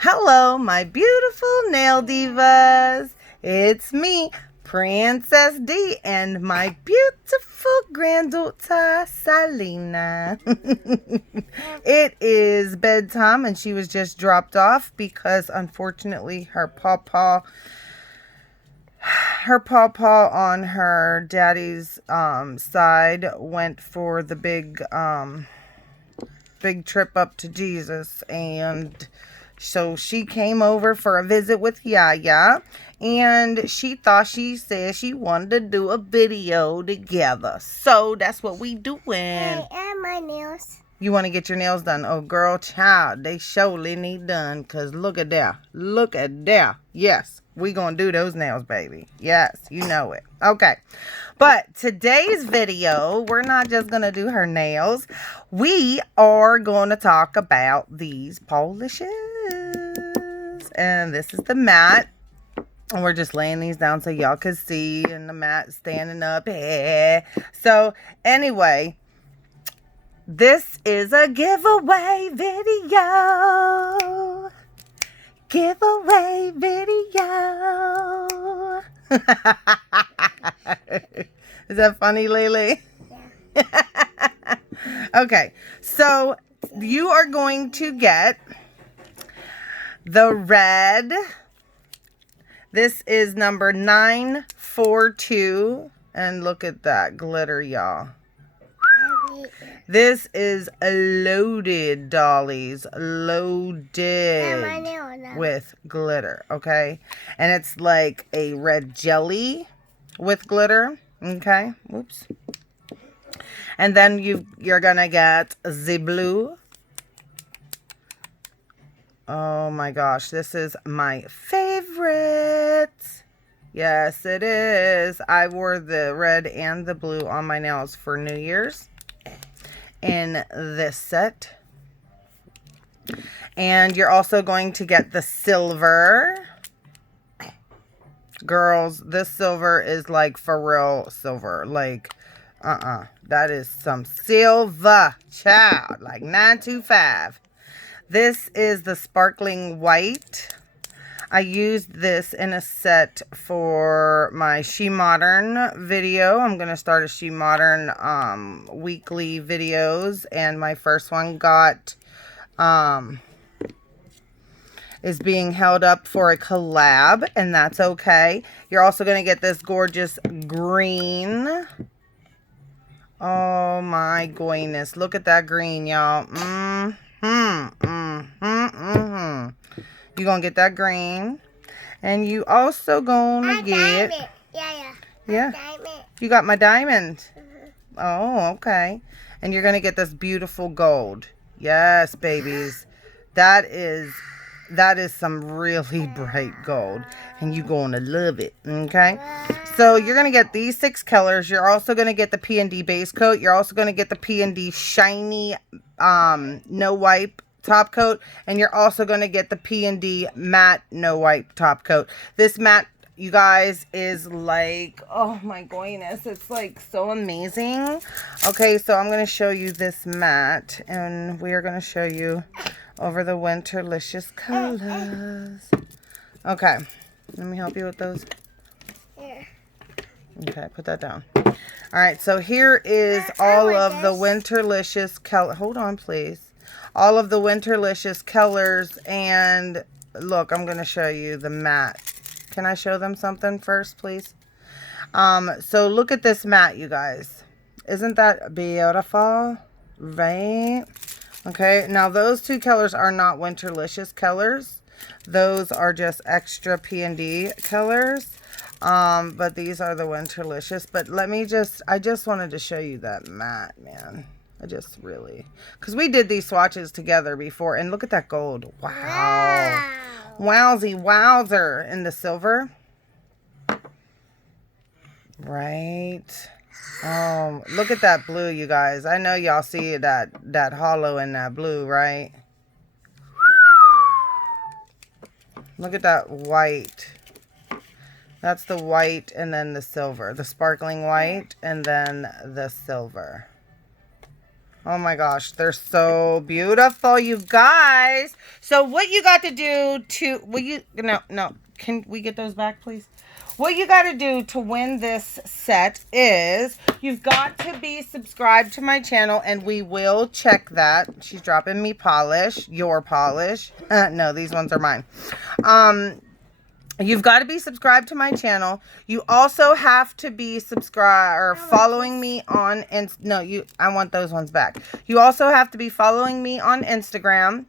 Hello, my beautiful nail divas. It's me, Princess D, and my beautiful granddaughter, Salina. It is bedtime, and she was just dropped off because, unfortunately, her pawpaw on her daddy's side went for the big trip up to Jesus, and so she came over for a visit with Yaya, and she said she wanted to do a video together. So that's what we doing. Hey, and my nails. You want to get your nails done? Oh, girl, child, they surely need done, because look at there. Look at there. Yes, we going to do those nails, baby. Yes, you know it. Okay. But today's video, we're not just going to do her nails. We are going to talk about these polishes. And this is the mat. And we're just laying these down so y'all can see. And the mat standing up. So, anyway, this is a giveaway video. Giveaway video. Is that funny, Lily? Yeah. Okay, so you are going to get the red. This is number 942. And look at that glitter, y'all. This is loaded, dollies. Loaded with glitter, okay? And it's like a red jelly with glitter, okay? Whoops. And then you're going to get the blue. Oh my gosh, this is my favorite. Yes, it is. I wore the red and the blue on my nails for New Year's in this set. And you're also going to get the silver. Girls, this silver is like for real silver. Like, that is some silver, child. Like 925. This is the sparkling white. I used this in a set for my She Modern video. I'm going to start a She Modern weekly videos. And my first one is being held up for a collab. And that's okay. You're also going to get this gorgeous green. Oh my goodness. Look at that green, y'all. You're going to get that green. And you also going to get... Diamond. Yeah. Diamond. You got my diamond. Mm-hmm. Oh, okay. And you're going to get this beautiful gold. Yes, babies. That is some really bright gold. And you're going to love it. Okay? So you're going to get these 6 colors. You're also going to get the P&D base coat. You're also going to get the P&D shiny no wipe top coat, and you're also going to get the P&D matte no wipe top coat. This matte, you guys, is like, oh my goodness, it's like so amazing. Okay, so I'm going to show you this matte, and we are going to show you over the Winterlicious colors. Okay, let me help you with those. Here. Okay, put that down. All right, so here is all of the Winterlicious color. Hold on, please. All of the Winterlicious colors, and look, I'm going to show you the matte. Can I show them something first, please? So look at this matte, you guys. Isn't that beautiful? Right? Okay, now those 2 colors are not Winterlicious colors. Those are just extra P&D colors. But these are the Winterlicious. But I just wanted to show you that matte, man. Because we did these swatches together before. And look at that gold. Wow. Wowzy wowzer. In the silver. Right. Look at that blue, you guys. I know y'all see that hollow in that blue, right? Look at that white. That's the white and then the silver. The sparkling white and then the silver. Oh my gosh, they're so beautiful, you guys. So what you got to do to, no, can we get those back, please? What you got to do to win this set is you've got to be subscribed to my channel, and we will check that. She's dropping me polish, your polish. No, these ones are mine. You've got to be subscribed to my channel. You also have to be subscribed or following me on, I want those ones back. You also have to be following me on Instagram.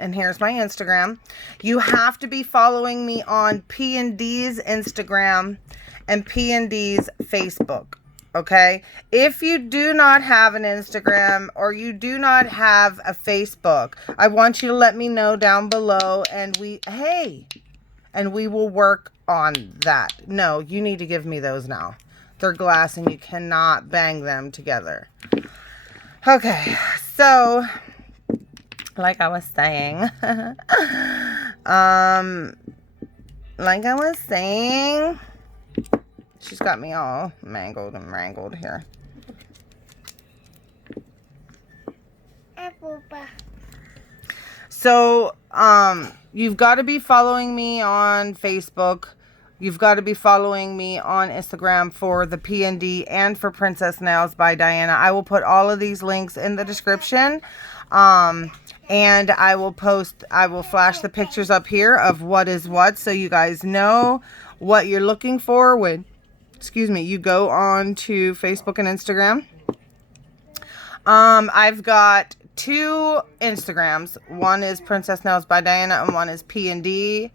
And here's my Instagram. You have to be following me on P&D's Instagram and P&D's Facebook. Okay? If you do not have an Instagram or you do not have a Facebook, I want you to let me know down below, and we will work on that. No, you need to give me those now. They're glass and you cannot bang them together. Okay, so like I was saying, she's got me all mangled and wrangled here. So, you've got to be following me on Facebook. You've got to be following me on Instagram for the P&D and for Princess Nails by Diana. I will put all of these links in the description. And I will flash the pictures up here of what is what, so you guys know what you're looking for when, you go on to Facebook and Instagram. I've got 2 Instagrams. One is Princess Nails by Diana and one is P&D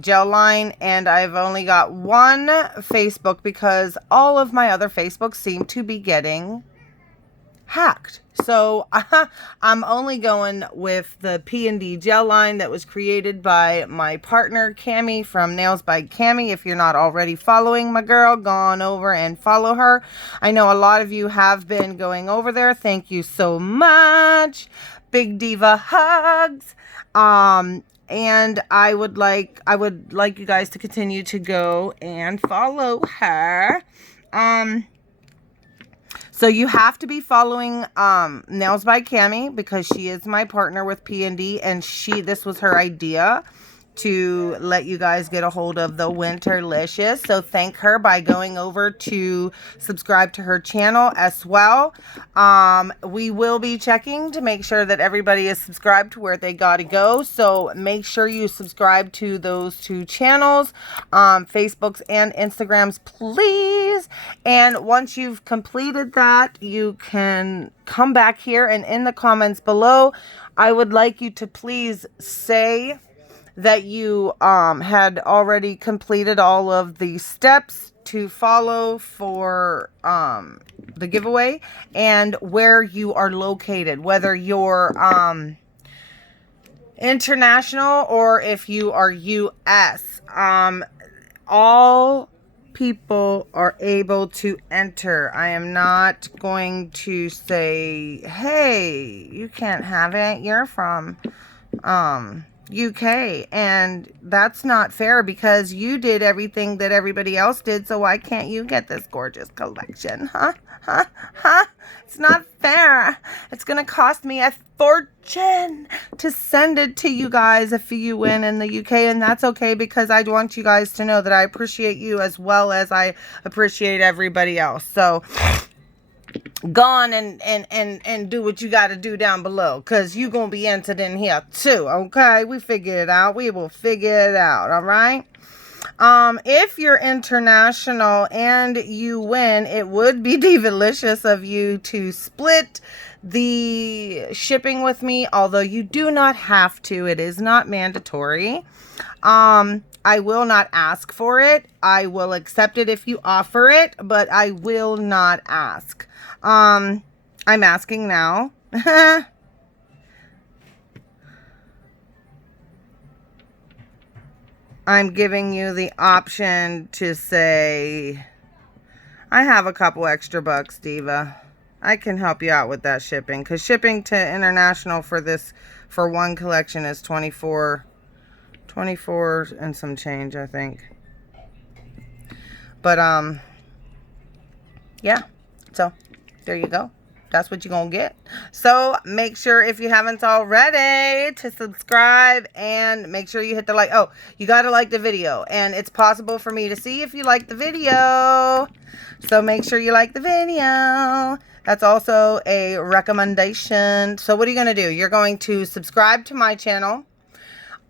gel line, and I've only got 1 Facebook because all of my other Facebooks seem to be getting hacked. So I'm only going with the P&D gel line that was created by my partner Cami from Nails by Cami. If you're not already following my girl, go on over and follow her. I know a lot of you have been going over there. Thank you so much. Big diva hugs. And I would like you guys to continue to go and follow her. So you have to be following Nails by Cami because she is my partner with P&D, and this was her idea to let you guys get a hold of the Winterlicious. So thank her by going over to subscribe to her channel as well. We will be checking to make sure that everybody is subscribed to where they gotta go. So make sure you subscribe to those 2 channels, Facebook's and Instagram's, please. And once you've completed that, you can come back here, and in the comments below, I would like you to please say that you had already completed all of the steps to follow for the giveaway, and where you are located, whether you're international or if you are US. All people are able to enter. I am not going to say, hey, you can't have it, you're from UK, and that's not fair because you did everything that everybody else did, so why can't you get this gorgeous collection? It's not fair. It's gonna cost me a fortune to send it to you guys if you win in the UK, and that's okay because I want you guys to know that I appreciate you as well as I appreciate everybody else. So go on and do what you got to do down below, because you're going to be entered in here too, okay? We figured it out. We will figure it out, all right? If you're international and you win, it would be Divalicous of you to split the shipping with me, although you do not have to. It is not mandatory. I will not ask for it. I will accept it if you offer it, but I will not ask. I'm asking now. I'm giving you the option to say, I have a couple extra bucks, Diva. I can help you out with that shipping, because shipping to international for one collection is 24 and some change, I think. But yeah, so there you go. That's what you're going to get. So make sure, if you haven't already, to subscribe and make sure you hit the like. Oh, you got to like the video. And it's possible for me to see if you like the video. So make sure you like the video. That's also a recommendation. So what are you going to do? You're going to subscribe to my channel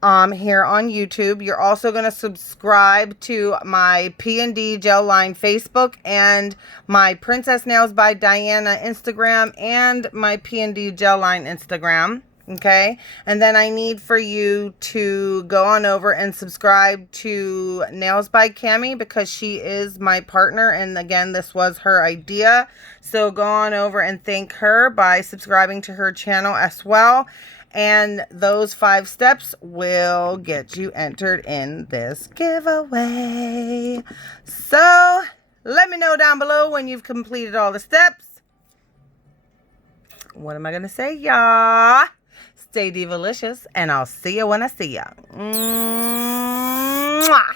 here on YouTube. You're also going to subscribe to my P&D Gel Line Facebook and my Princess Nails by Diana Instagram and my P&D Gel Line Instagram. Okay, and then I need for you to go on over and subscribe to Nails by Cami, because she is my partner, and again, this was her idea. So go on over and thank her by subscribing to her channel as well. And those 5 steps will get you entered in this giveaway. So let me know down below when you've completed all the steps. What am I going to say, y'all? Stay Divalicious, and I'll see you when I see ya. Mwah!